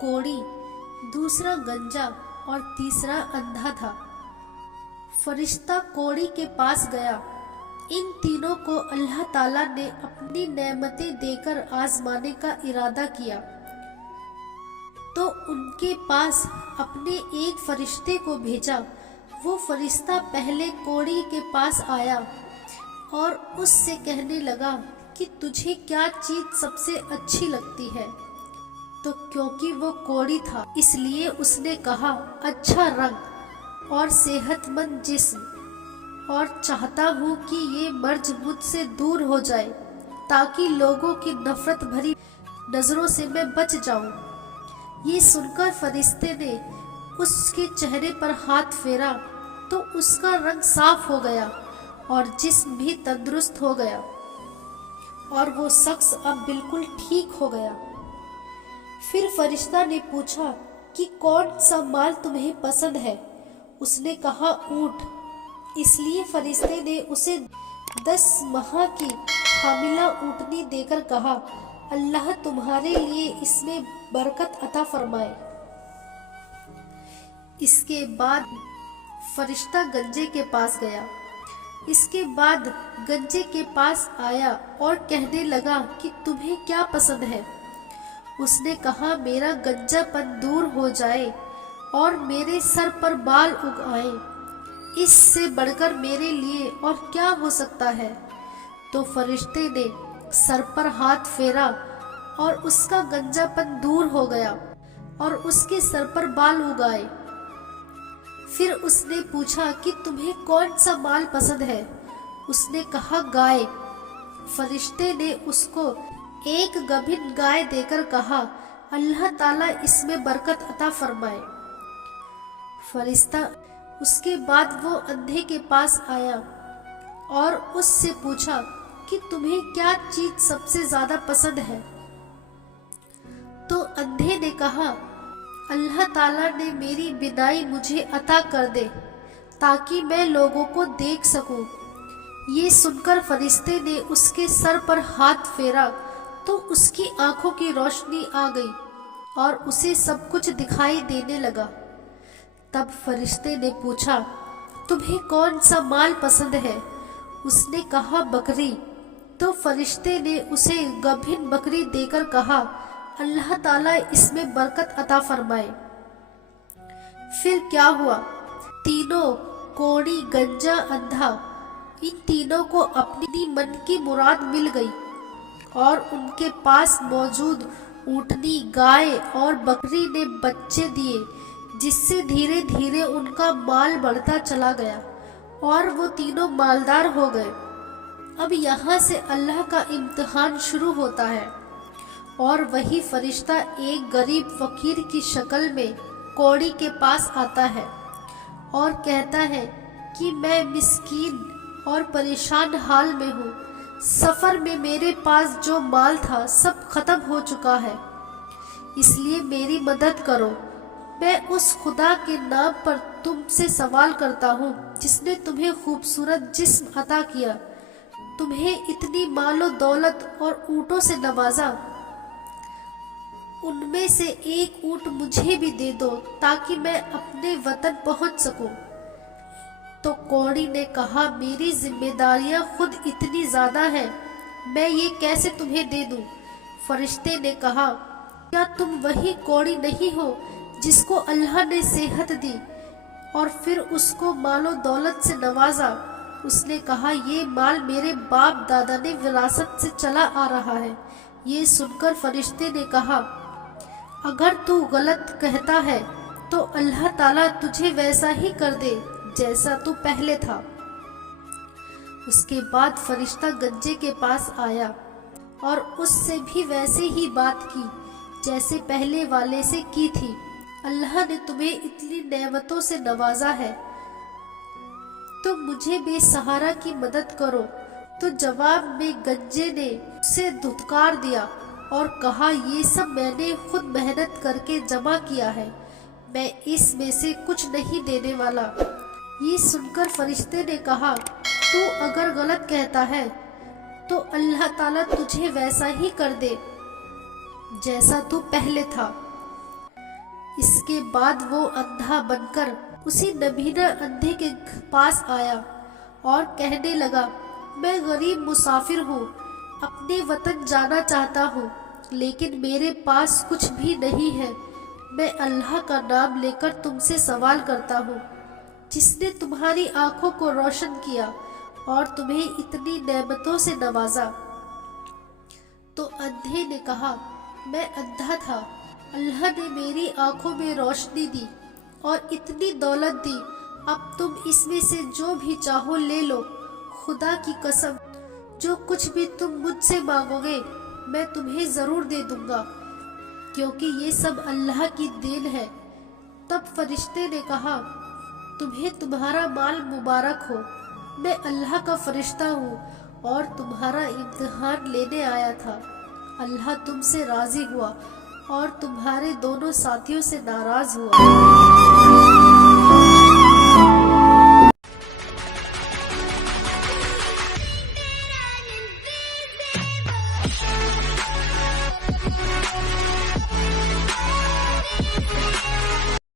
कोढ़ी, दूसरा गंजा और तीसरा अंधा था। फरिश्ता कोढ़ी के पास गया। इन तीनों को अल्लाह ताला ने अपनी नेमतें देकर आजमाने का इरादा किया, तो उनके पास अपने एक फरिश्ते को भेजा। वो फरिश्ता पहले कोढ़ी के पास आया और उससे कहने लगा कि तुझे क्या चीज सबसे अच्छी लगती है। तो क्योंकि वो कोढ़ी था इसलिए उसने कहा, अच्छा रंग और सेहतमंद जिस्म, और चाहता हूँ कि ये मर्ज मुझसे दूर हो जाए ताकि लोगों की नफरत भरी नजरों से मैं बच जाऊं। ये सुनकर फरिश्ते ने उसके चेहरे पर हाथ फेरा तो उसका रंग साफ हो गया और जिस्म भी तंदुरुस्त हो गया और वो शख्स अब बिल्कुल ठीक हो गया। फिर फरिश्ता ने पूछा कि कौन सा माल तुम्हें पसंद है। उसने कहा, ऊंट। इसलिए फरिश्ते ने उसे 10 माह की हामिला ऊँटनी देकर कहा, अल्लाह तुम्हारे लिए इसमें बरकत अता फरमाए। इसके बाद फरिश्ता गंजे के पास गया। इसके बाद गंजे के पास आया और कहने लगा कि तुम्हें क्या पसंद है। उसने कहा, मेरा गंजापन दूर हो जाए और मेरे सर पर बाल उग आए, इससे बढ़कर मेरे लिए और क्या हो सकता है। तो फरिश्ते ने सर पर हाथ फेरा और उसका गंजापन दूर हो गया और उसके सर पर बाल उग आए। फिर उसने पूछा कि तुम्हें कौन सा माल पसंद है। उसने कहा, गाय। फरिश्ते ने उसको एक गाभिन गाय देकर कहा, अल्लाह ताला इसमें बरकत अता फरमाए। फरिश्ता उसके बाद वो अंधे के पास आया और उससे पूछा कि तुम्हें क्या चीज सबसे ज्यादा पसंद है। तो अंधे ने कहा, अल्लाह ताला ने मेरी बिनाई मुझे अता कर दे ताकि मैं लोगों को देख सकूं। ये सुनकर फरिश्ते ने उसके सर पर हाथ फेरा तो उसकी आंखों की रोशनी आ गई और उसे सब कुछ दिखाई देने लगा। तब फरिश्ते ने पूछा, तुम्हें कौन सा माल पसंद है। उसने कहा, बकरी। तो फरिश्ते ने उसे गाभिन बकरी देकर कहा, अल्लाह ताला इसमें बरकत अता फरमाए। फिर क्या हुआ, तीनों कोढ़ी, गंजा, अंधा, इन तीनों को अपनी मन की मुराद मिल गई और उनके पास मौजूद ऊँटनी, गाय और बकरी ने बच्चे दिए, जिससे धीरे धीरे उनका माल बढ़ता चला गया और वो तीनों मालदार हो गए। अब यहाँ से अल्लाह का इम्तिहान शुरू होता है और वही फरिश्ता एक गरीब फकीर की शक्ल में कोढ़ी के पास आता है और कहता है कि मैं मिस्कीन और परेशान हाल में हूँ। सफर में मेरे पास जो माल था सब खत्म हो चुका है, इसलिए मेरी मदद करो। मैं उस खुदा के नाम पर तुमसे सवाल करता हूँ जिसने तुम्हें खूबसूरत जिस्म अता किया, तुम्हें इतनी मालो दौलत और ऊँटों से नवाजा। उनमें से एक ऊँट मुझे भी दे दो ताकि मैं अपने वतन पहुँच सकूं। तो कोढ़ी ने कहा, मेरी जिम्मेदारियां खुद इतनी ज्यादा हैं, मैं ये कैसे तुम्हें दे दूं। फरिश्ते ने कहा, क्या तुम वही कोढ़ी नहीं हो जिसको अल्लाह ने सेहत दी और फिर उसको मालो दौलत से नवाजा। उसने कहा, ये माल मेरे बाप दादा ने विरासत से चला आ रहा है। ये सुनकर फरिश्ते ने कहा, अगर तू गलत कहता है तो अल्लाह ताला तुझे वैसा ही कर दे जैसा तू पहले था। उसके बाद फरिश्ता गंजे के पास आया और उससे भी वैसे ही बात की जैसे पहले वाले से की थी। अल्लाह ने तुम्हें इतनी नेमतों से नवाजा है, तो मुझे बेसहारा की मदद करो। तो जवाब में गंजे ने उसे धुतकार दिया और कहा, ये सब मैंने खुद मेहनत करके जमा किया है, मैं इसमें से कुछ नहीं देने वाला। ये सुनकर फरिश्ते ने कहा, तू अगर गलत कहता है तो अल्लाह ताला तुझे वैसा ही कर दे जैसा तू पहले था। اس کے بعد وہ اندھا بن کر اسی نبینا اندھے کے پاس آیا اور کہنے لگا، میں غریب مسافر ہوں، اپنے وطن جانا چاہتا ہوں، لیکن میرے پاس کچھ بھی نہیں ہے۔ میں اللہ کا نام لے کر تم سے سوال کرتا ہوں، جس نے تمہاری آنکھوں کو روشن کیا اور تمہیں اتنی نعمتوں سے نوازا۔ تو اندھے نے کہا، میں اندھا تھا، اللہ نے میری آنکھوں میں روشنی دی اور اتنی دولت دی، اب تم اس میں سے جو بھی چاہو لے لو، خدا کی قسم جو کچھ بھی تم مجھ سے مانگو گے میں تمہیں ضرور دے دوں گا، کیونکہ یہ سب اللہ کی دین ہے۔ تب فرشتے نے کہا، تمہیں تمہارا مال مبارک ہو، میں اللہ کا فرشتہ ہوں اور تمہارا امتحان لینے آیا تھا۔ اللہ تم سے راضی ہوا اور تمہارے دونوں ساتھیوں سے ناراض ہوا۔